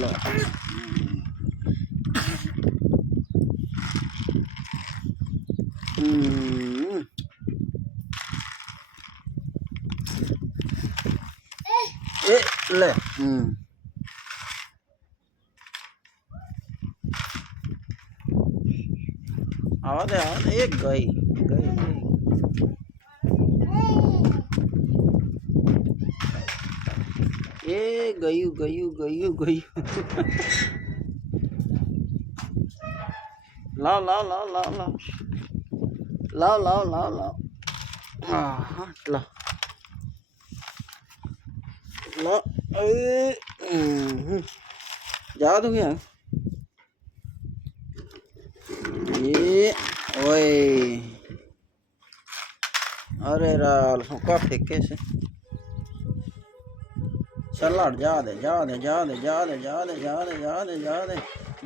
લો એ લે આવા દે એ ગઈ એ ગયું લાવ હા લાવ जा तो क्या ये ओए अरे राल का फेंके से चल जा दे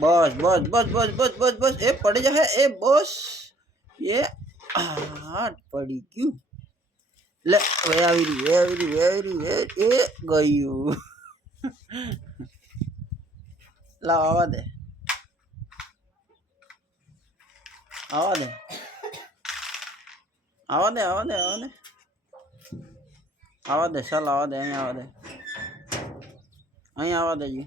बस ए पड़ जा है ए बस ये हाथ पड़ी क्यों ले वे आवी ए गयू ला आवा दे चल आवा दे अहीं आवा दे जी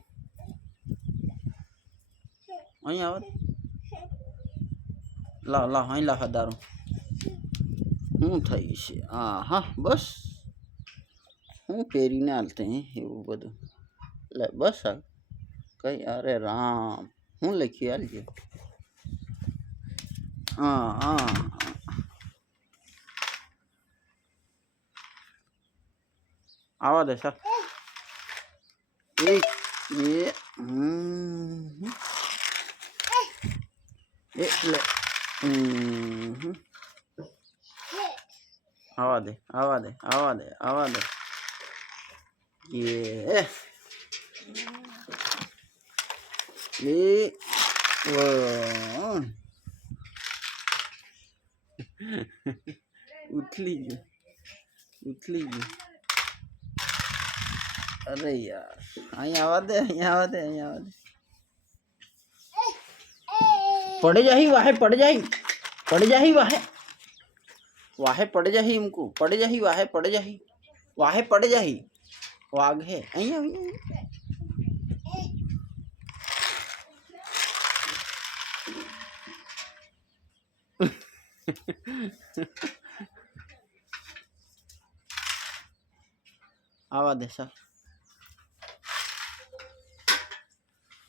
अहीं आवा दे ला अहीं ला हदारो हूँ थई छे हाँ बस हूँ पेरीने हालते हैं एवं बधु ले बस आ कई अरे राम हूँ लखी हाल जे हाँ आवा दे सर ये ले आवा दे ये उथली गई अरे यार अहीं आवा दे पड़ जाही वाहे पड़ जाही वाहे पड़ जाही हमको पड़ जाही वाहे पड़ जाही वाघ है अहीं आवा दे सर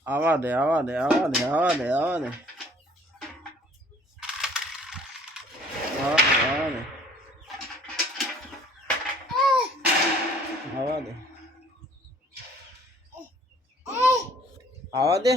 आवा दे आवा दे